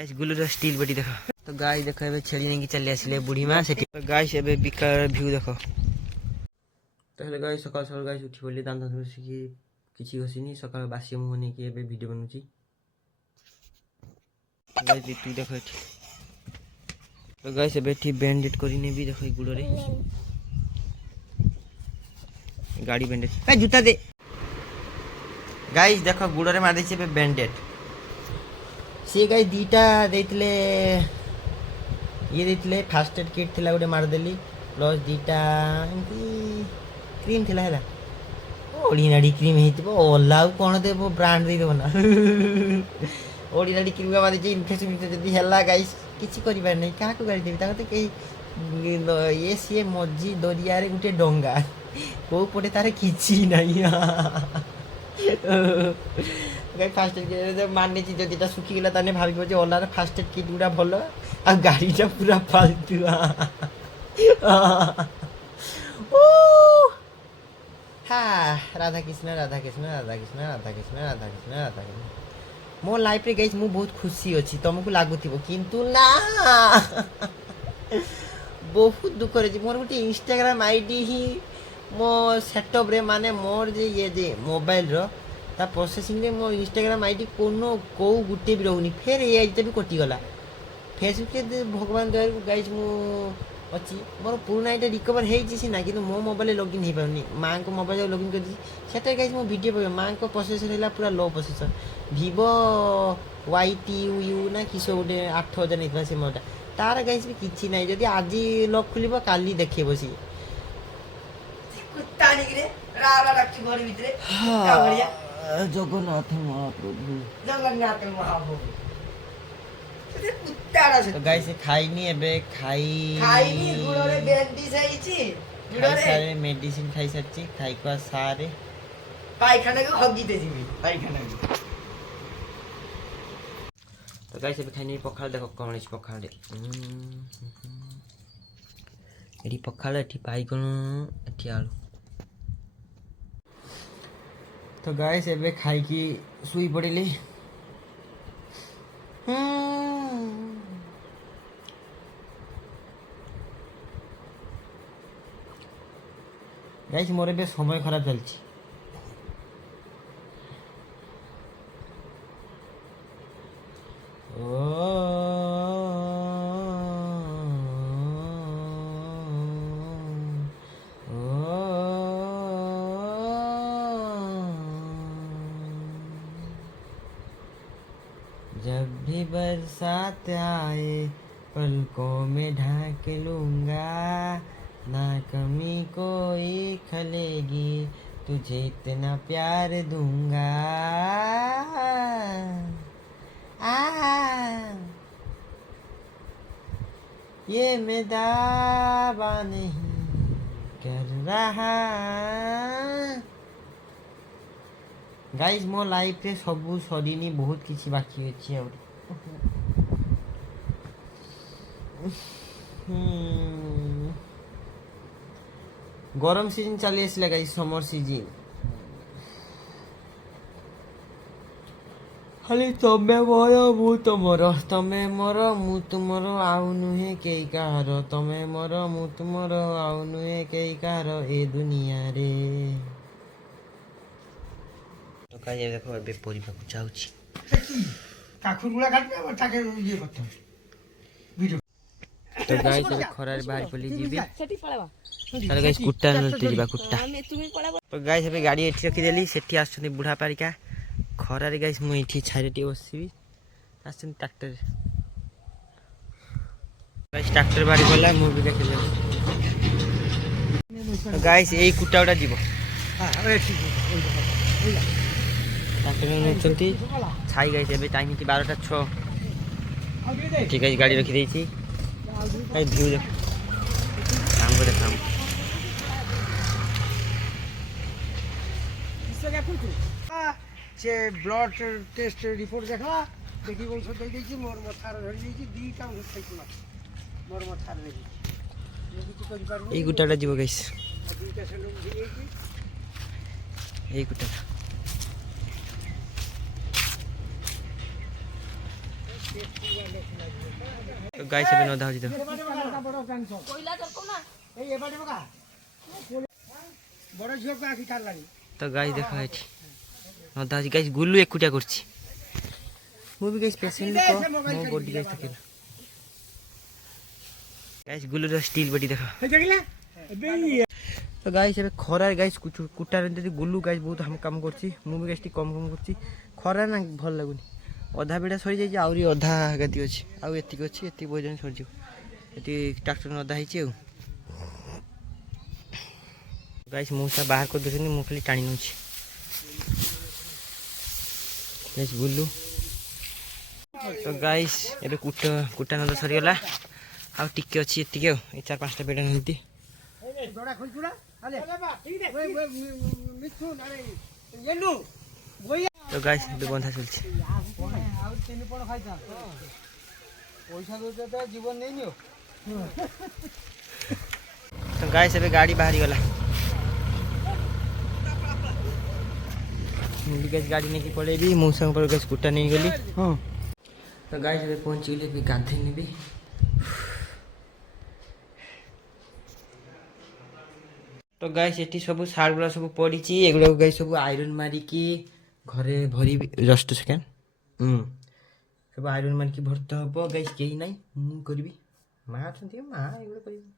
Guys गुलुर steel बटी देखो तो गाइस देखो एबे छेड़ी नेकी चली आसिले बुढ़ी मां सेठी तो गाइस एबे बिकार व्यू देखो तो हेलो गाइस सकाल सकाल गाइस उठी बोली दांत घसी किछि घसिनी सकाल बासी मुह नेकी एबे वीडियो बनउची गाइस तू देखो एठी तो गाइस एबे एठी बैंडेड करिने भी देखो गुड़रे गाड़ी बैंडेड ए जूता दे गाइस देखो गुड़रे मार देछि एबे बैंडेड सी गाइस दीटा देइतले ये देइतले फास्ट एड किट थिला गोटे मार देली प्लस दीटा एमती क्रीम थिला हैला ओडिनाडी क्रीम हेतिबो ओला कोन देबो ब्रांड दे देबो ना ओडिनाडी क्रीम मार जे इन्फेक्शन जदी हैला गाइस किछि करि बार नै का को गाड़ी देबी ताकते के ये सी मजी दरिया रे गुटे डंगा को पटे तारे किछि नाही गाइस फास्ट एड किट मानने ची जदिटा सुखी गेला ताने भाबिबो जे ओला रे फास्ट एड किट गुडा भलो आ गाड़ीटा पूरा फालतू राधा कृष्ण राधा कृष्ण राधा कृष्ण राधा कृष्ण राधा कृष्ण राधा कृष्ण मो लाइफ रे गाइस मु बहुत खुशी अछि तुमको लागुथिबो किंतु ना बहुत दुख रे मोर गुटे इंस्टाग्राम आईडी ही मो सेटअप रे माने मोर जे ये जे मोबाइल रो ता प्रोसेसिंग रे मो इंस्टाग्राम आईडी कोनो को गुटे भी रहउनी फेर ए आईडी भी कटि गला फेसबुक के भगवान दयार गाइस मु अच्छी मोर पुराना आईडी रिकवर हे जी सिना कि मो मोबाइल लॉगिन हे पाउनी मां को मोबाइल लॉगिन कर दी सेटा गाइस मो वीडियो पे मां को प्रोसेसर हैला पूरा लो प्रोसेसर Vivo YTU ना किसो गोटे 8000 नेतबा से मोटा तार गाइस भी किछि नै जदी आज लॉक खुलिबो काली देखे बसी कुत्ता निकरे रारा रखी घर भीतरे का बढ़िया जगन्नाथ महाप्रभु जगन्नाथ महाप्रभु कुत्ताड़ा से तो गाइस खाइनी एबे खाइनी गुड़रे बैंडिज आइछि गुड़रे सारे मेडिसिन खाइ सच्ची खाइ को सारे पायखाना के हगी दे जिमी पायखाना के तो गाइस एबे खाइनी पखाल देखो कोन इस पखाल दे एडी पखाल एठी पाइकन एठी आलू तो गाइस एबे खाइ की सुई पड़िली गाइस मोरे बे समय खराब चलछि जब भी बरसात आए पलकों में ढाक लूंगा ना कमी कोई खलेगी तुझे इतना प्यार दूंगा ये मैं दावा नहीं कर रहा गाइस मो लाइफ रे सबु सरीनी बहुत किछि बाकी अछि और गरम सीजन चली आसला गाइस समर सीजन खाली तमे मोर मु तुमर तमे मोर मु तुमर आउ नुहे केई कहार तमे मोर मु तुमर आउ नुहे केई कहार ए दुनिया रे तो काजे देखो एबे परिबा को चाउची काखुर गुला काटबे ताके ये करतो वीडियो तो गाइस एबे खरार बाहर पली जीबी सेठी पळावा तारे गाइस कुट्टा नलते जीबा कुट्टा तो गाइस एबे गाड़ी एठी रखी देली सेठी आछथि बुढ़ा पारिका खरारे गाइस मु एठी छारेटी बसबी आछथि ट्रैक्टर गाइस ट्रैक्टर बाड़ी गला मु भी देखे ले तो गाइस एई कुट्टाटा जीवो हां एठी ट्रैक्टर नचंती छाई गाइस एबे टाइम की 12:06 ठीक है गाड़ी रखी देछि भाई व्यू देख काम करे काम इससे क्या पूछू से ब्लड टेस्ट रिपोर्ट देखला देखि बोल सो देइ छि मोर मथार धरि छि दीटा उठै छि मोर मथार देखि ये किछ करि पारबो এই গুটাটা জীব গাইস दीटा से लोग दिए छि এই গুটাটা टेस्ट তো গাইস ଏବେ ନଦା ହଉଛି ତ ବଡ଼ ଝିଅକୁ ଆଖି ଛାଡ଼ିଲାଣି। ତ ଗାଇସ୍ ଦେଖ ଏଠି ନଦା ହଉଛି ଗାଇସ୍ ଗୁଲୁ ଏକୁଟିଆ କରୁଛି ମୁଁ ବି ଗାଇସ୍ ପେସେଣ୍ଟ ଲୋକ ମୋ ବଡି ଗାଇସ୍ ଦେଖିଲା ଗାଇସ୍ ଗୁଲୁର ଷ୍ଟିଲ ବଡି ଦେଖ ତ ଗାଇସ୍ ଏବେ ଖରାରେ ଗାଇସ୍ କୁଟାରେ ଯଦି ଗୁଲୁ ଗାଇସ୍ ବହୁତ କାମ କରୁଛି ମୁଁ ବି ଗାଇସ୍ ଟିକେ କମ କରୁଛି ଖରା ନା ଭଲ ଲାଗୁନି ଅଧା ବିଡ଼ା ସରିଯାଇଛି ଆହୁରି ଅଧା ଗାଦି ଅଛି ଆଉ ଏତିକି ଅଛି ଏତିକି ଭୋଜନ ସରିଯିବ ଏଠି ଟ୍ରାକ୍ଟର ନଦା ହେଇଛି ଆଉ ଗାଇସ୍ ମୂଷା ବାହାର କରିଦେଉଛନ୍ତି ମୁଁ ଖାଲି ଟାଣି ନେଉଛି ଗାଇସ୍ ଗୁଲୁ ତ ଗାଇସ୍ ଏବେ କୁଟା ନଦା ସରିଗଲା ଆଉ ଟିକେ ଅଛି ଏତିକି ଆଉ ଏଇ 4-5ଟା ବିଡ଼ା ନିହାତି ତ ଗାଇସ୍ ଏବେ ବନ୍ଧା ଚାଲିଛି ତ ଗାଇସ୍ ଏବେ ଗାଡ଼ି ବାହାରିଗଲା ମୁଁ ବି ଗାଇସ୍ ଗାଡ଼ି ନେଇକି ପଳେଇବି ମୁଁ ସାଙ୍ଗ ପରେ ଗାଇସ୍ କୁଟା ନେଇଗଲି ହଁ ତ ଗାଇସ୍ ଏବେ ପହଞ୍ଚିଗଲି ଏବେ ଗାଧେଇ ନେବି ତ ଗାଇସ୍ ଏଠି ସବୁ ଶାଢ଼ୀ ଗୁଡ଼ା ସବୁ ପଡ଼ିଛି ଏଗୁଡ଼ାକୁ ଗାଇସ୍ ସବୁ ଆଇରନ୍ ମାରିକି ଘରେ ଭରିବି ଜଷ୍ଟ ସେକେଣ୍ଡ ସବୁ ଆଇରନ୍ ମାରିକି ଭର୍ତ୍ତା ହେବ ଗାଇସ୍ କେହି ନାହିଁ ମୁଁ କରିବି ମା ଅଛନ୍ତି ମା ଏଗୁଡ଼ା କରିବି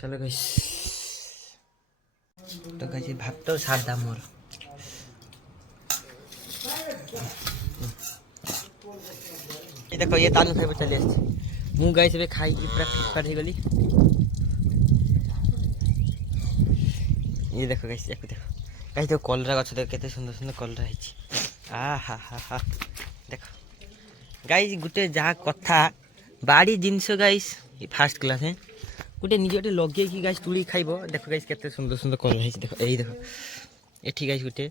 चलो गाइस तो गाइस भात सादा मोर ये देखो ये तालू खाई चली आसी मु गाइस ଏବେ ଖାଇକି ପୁରା ଫିଟଫାଟ ହେଇଗଲି ये देखो गाइस याको देखो गाइस तो कलरा गछ देखो केते सुंदर सुंदर कलरा ହେଇଛି आ हा हा हा देखो गाइस गुटे जहा कथा बाड़ी जिंस गाइस फास्ट क्लास है गोटे निजे गोटे लगे कि गाइस तुड़ी खाइब देखो गाइस केते सुंदर सुंदर कलर है देखो यही देखो एठी गाइस गोटे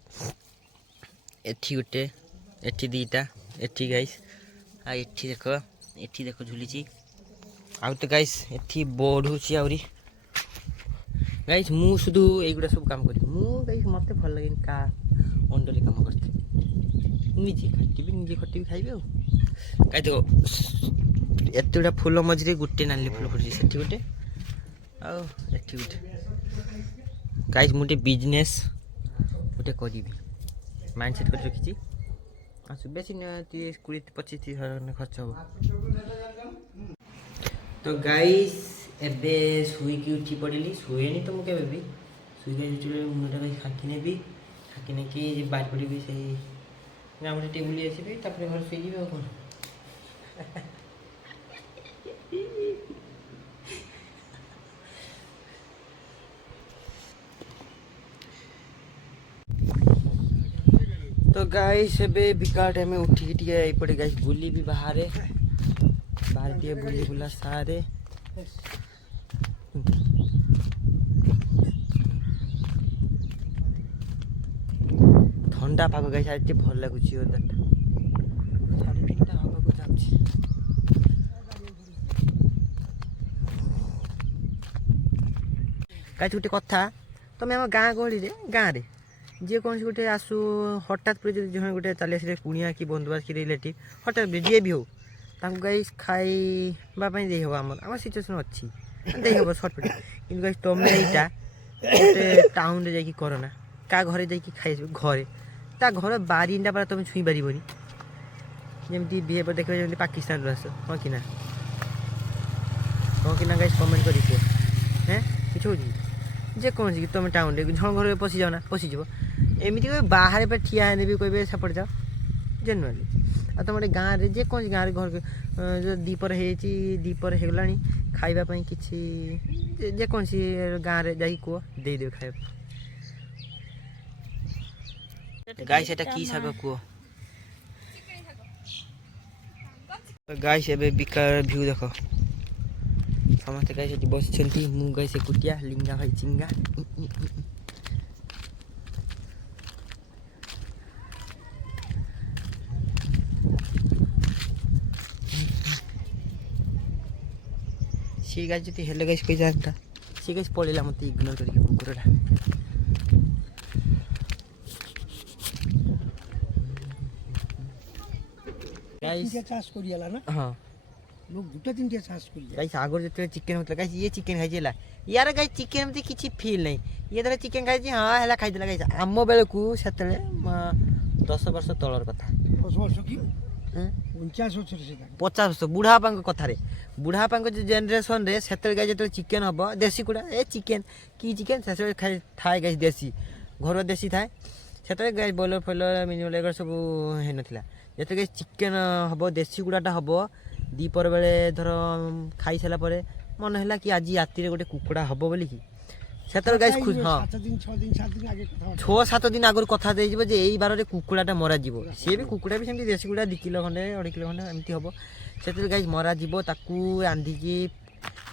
एठी दीटा एठी गाइस आ एठी देखो झुलीची आउ तो गाइस एठी बढ़ुची आउरी गाइस मु सुधु एगुडा सब काम करी मु गाइस मते भल लागेन का अंडरे काम करते निजे खट्टी खाइबे आ गाइस देखो एतुडा फूल मझरे गुटे नाली फूल फुटि सेठी गुटे आ एठी गुटे गाइस मुटे बिजनेस गुटे करिबी माइंडसेट कर रखिची आ बेसी न 30-20-25 हजार खर्च हो तो गाइस एबे सुई की उठी पड़िली सुएनी तो मुके बेबी सुई के उठी मुंडा गाइस खाकी नेबी खाकी ने की बात पड़ी भी सही गामडे टेबुल आसीबी तापर घर सुई जीबे कोन तो गाइस एबे बिका टाइम में उठी टिके एपटे गाइस बुली भी बाहर टिके बुली बुला सारे ठंडा पाग गाइस आज भल लागुची ओदाटा 3:30 हवा को जाउची गाइस गुटे कथा तमे हम गाँ गहली रे गाँ रे जे कौन गोटे आसु हठात पूरे जो गोटे चली आसे कुणिया कि बंधुबास कि रिलेटिव हठात जी भी हो तांको गाइस खाइबा पई देई हबो हमर सिचुएशन अछि देई हबो शॉर्ट पट कि गाइस तमे एटा गोटे टाउन रे जाई करो ना का घरे जाई खाइबो घरे ता घर बारिंडा पर तमे छुई परिबोनी जेमती बिहेवियर देखबे जेमती पाकिस्तान रो आसो हो कि ना गाइस कमेंट करी को हैं किछ हो जे कौन कि तुम टाउन रे झण घर पशि जाओ ना पशि जीव एमती कोई बाहर पे ठिया है भी कोई सपट जाओ जेनुअली आ तुम गोटे गाँव रे जे कौन गाँव घर जो दीपर दीपर होगला खाइबा पई किछि जे कौन सी गाँव रे जाई को दे दे खाइबा गाइस एटा की साग को गाइस एबे बिकार व्यू देखो समस्त गाइस एटी बसिछंती मु गाइस कुटिया लिंगा भाई चिंगा ସିଏ ଗାଇସ୍ ଯଦି ହେଲେ ଗାଇସ୍ କହିଥାନ୍ତା, ସିଏ ଗାଇସ୍ ପଳେଇଲା ମୋତେ ଇଗ୍ନୋର କରିକି କୁକୁରଟା। ଗାଇସ୍ তিনটে চাষ করি এলা না ହଁ লোক দুটো তিনটে চাষ করি ଗାଇସ୍ ଆଗରୁ ଯେତେବେଳେ ଚିକେନ୍ ହେଉଥିଲା ଗାଇସ୍ ଇଏ ଚିକେନ୍ ଖାଇଛି ହେଲା, ୟାର ଗାଇସ୍ ଚିକେନ୍ ଏମିତି କିଛି ଫିଲ୍ ନାହିଁ। ଇଏ ଧର ଚିକେନ୍ ଖାଇଛି ହଁ ହେଲା ଖାଇଦେଲା ଗାଇସ୍। ଆମ ବେଳକୁ ସେତେବେଳେ 10 ବର୍ଷ ତଳର କଥା, 10 ବର୍ଷ কি ଉଁ 49 বছর সেটা 50 ବର୍ଷ ବୁଢ଼ାବାପାଙ୍କ କଥାରେ, ବୁଢ଼ାବାପାଙ୍କ ଯେଉଁ ଜେନେରେସନ୍ରେ ସେତେବେଳେ ଗାଈ ଯେତେବେଳେ ଚିକେନ୍ ହେବ ଦେଶୀ କୁକୁଡ଼ା ଏ ଚିକେନ୍ କି ଚିକେନ୍ ସେତେବେଳେ ଥାଏ ଗାଈ ଦେଶୀ, ଘର ଦେଶୀ ଥାଏ। ସେତେବେଳେ ଗାଈ ବ୍ରଏଲର୍ ଫଏଲର୍ ମିନିମମ୍ ଏଗୁଡ଼ା ସବୁ ହେଇନଥିଲା। ଯେତେବେଳେ ଚିକେନ୍ ହେବ ଦେଶୀ କୁକୁଡ଼ାଟା ହେବ ଦ୍ୱିପହର ବେଳେ ଧର ଖାଇସାରିଲା ପରେ ମନେ ହେଲା କି ଆଜି ରାତିରେ ଗୋଟେ କୁକୁଡ଼ା ହେବ ବୋଲିକି, ସେତେବେଳେ ଗାଈ ଖୁସି। ହଁ 7 দিন 6 দিন 7 দিন আগে কথা 6-7 ଦିନ ଆଗରୁ କଥା ଦେଇଯିବ ଯେ ଏଇ ବାରରେ କୁକୁଡ଼ାଟା ମରାଯିବ। ସିଏ ବି କୁକୁଡ଼ା ବି ସେମିତି ଦେଶୀ କୁକୁଡ଼ା 2 କିଲୋ ଖଣ୍ଡେ 2.5 କିଲୋ ଖଣ୍ଡେ ଏମିତି ହେବ। ସେଥିରେ ଗାଈ ମରାଯିବ, ତାକୁ ରାନ୍ଧିକି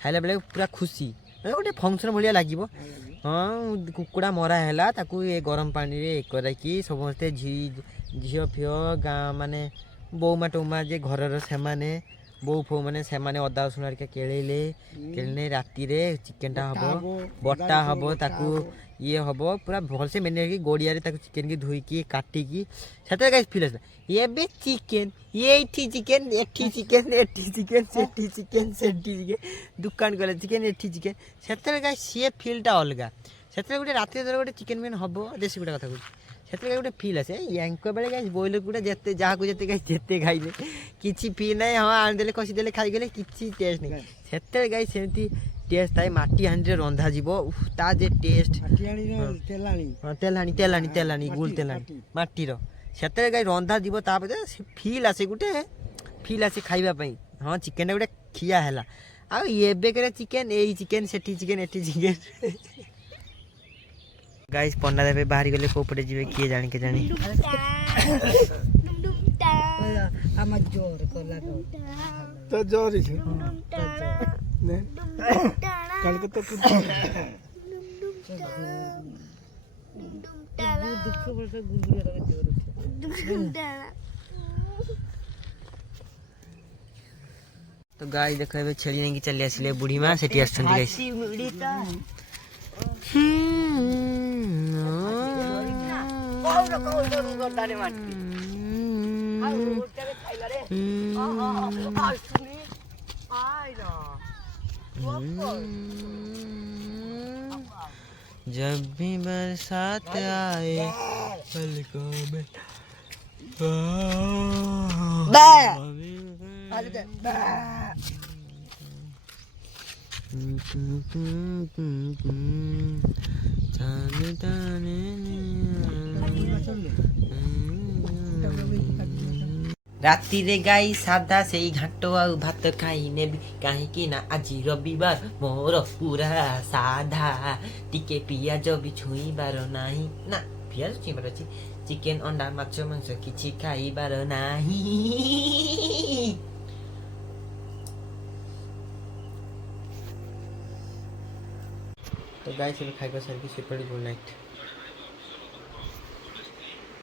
ଖାଇଲା ବେଳେ ପୁରା ଖୁସି, ଗୋଟେ ଫଙ୍କସନ୍ ଭଳିଆ ଲାଗିବ। ହଁ କୁକୁଡ଼ା ମରା ହେଲା, ତାକୁ ଏ ଗରମ ପାଣିରେ କରାଇକି ସମସ୍ତେ ଝିଅ ଫିଅ ଗାଁ ମାନେ ବୋଉମା ଟୋଉମା ଯେ ଘରର ସେମାନେ ବୋଉ ଫୋଉ ମାନେ ସେମାନେ ଅଦା ରସୁଣ ହେରିକା କେଳିଲେ ରାତିରେ ଚିକେନ୍ଟା ହେବ, ବଟା ହେବ, ତାକୁ ଇଏ ହେବ ପୁରା ଭଲସେ ମେନେଇକି ଗଡ଼ିଆରେ ତାକୁ ଚିକେନ୍ କି ଧୋଇକି କାଟିକି ସେତେବେଳେ ଗାଈ ଫିଲ୍ ଆସିଲା। ଏବେ ଚିକେନ୍ ଏଇଠି ଚିକେନ୍ ଏଠି ଚିକେନ୍ ଏଠି ଚିକେନ୍ ସେଠି ଚିକେନ୍ ସେଠି ଚିକେନ୍, ଦୋକାନ ଗଲେ ଚିକେନ୍ ଏଠି ଚିକେନ୍। ସେତେବେଳେ ଗାଈ ସିଏ ଫିଲ୍ଟା ଅଲଗା। ସେତେବେଳେ ଗୋଟେ ରାତିରେ ଧର ଗୋଟେ ଚିକେନ୍ ଫିକେନ୍ ହେବ ଦେଶୀ କୁକୁଡ଼ା କଥା କହୁଛି, ସେତେବେଳେ ଗୋଟେ ଫିଲ୍ ଆସେ। ୟାଙ୍କ ବେଳେ ଗାଈ ବ୍ରଏଲର୍ କୁକୁଡ଼ା ଯେତେ ଯାହାକୁ ଯେତେ ଗାଈ ଯେତେ ଖାଇଲେ କିଛି ଫିଲ୍ ନାହିଁ। ହଁ ଆଣିଦେଲେ କଷିଦେଲେ ଖାଇଗଲେ କିଛି ଟେଷ୍ଟ ନାହିଁ। ସେତେବେଳେ ଗାଈ ସେମିତି ଟେଷ୍ଟ ଥାଏ। ମାଟି ହାଣ୍ଡିରେ ରନ୍ଧାଯିବ, ତା ଯେ ଟେଷ୍ଟ। ମାଟିଆଣି ତେଲାଣି ହଁ ତେଲାଣି ଗୁଳ ତେଲାଣି ମାଟିର। ସେତେବେଳେ ଗାଈ ରନ୍ଧାଯିବ, ତାପରେ ସେ ଫିଲ୍ ଆସେ, ଗୋଟେ ଫିଲ୍ ଆସେ ଖାଇବା ପାଇଁ। ହଁ ଚିକେନ୍ଟା ଗୋଟେ ଖିଆ ହେଲା। ଆଉ ଏବେକାର ଚିକେନ୍ ଏଇ ଚିକେନ୍ ସେଠି ଚିକେନ୍ ଏଠି ଚିକେନ୍। ଗାଇସ୍ ପଣ୍ଡା ଦେବେ ବାହାରି ଗଲେ କୋଉ ପଟେ ଯିବେ କିଏ ଜାଣି କେଜାଣି। আমার জোর কলা তো জ্বর এসে কালকে তো দুঃখ বলতে গুলগুলা জোর तो गाई देख ए छेली नहीं चली आसिले बुढ़ी माँ सेठी आछंती गाइस। जब भी बरसात आए पलकों में ରାତିରେ ଗାଈ ସାଧା ସେଇ ଘାଣ୍ଟ ଆଉ ଭାତ ଖାଇ ନେବି, କାହିଁକି ନା ଆଜି ରବିବାର ମୋର ପୁରା ସାଧା। ଟିକେ ପିଆଜ ବି ଛୁଇଁବାର ନାହିଁ, ନା ପିଆଜ ଛୁଇଁବାର ଅଛି। ଚିକେନ ଅଣ୍ଡା ମାଛ ମାଂସ କିଛି ଖାଇବାର ନାହିଁ। तो गाइस खाଇବା ସାରିକି ଶୋଇପଡ଼ି ଗୁଡ୍ ନାଇଟ୍।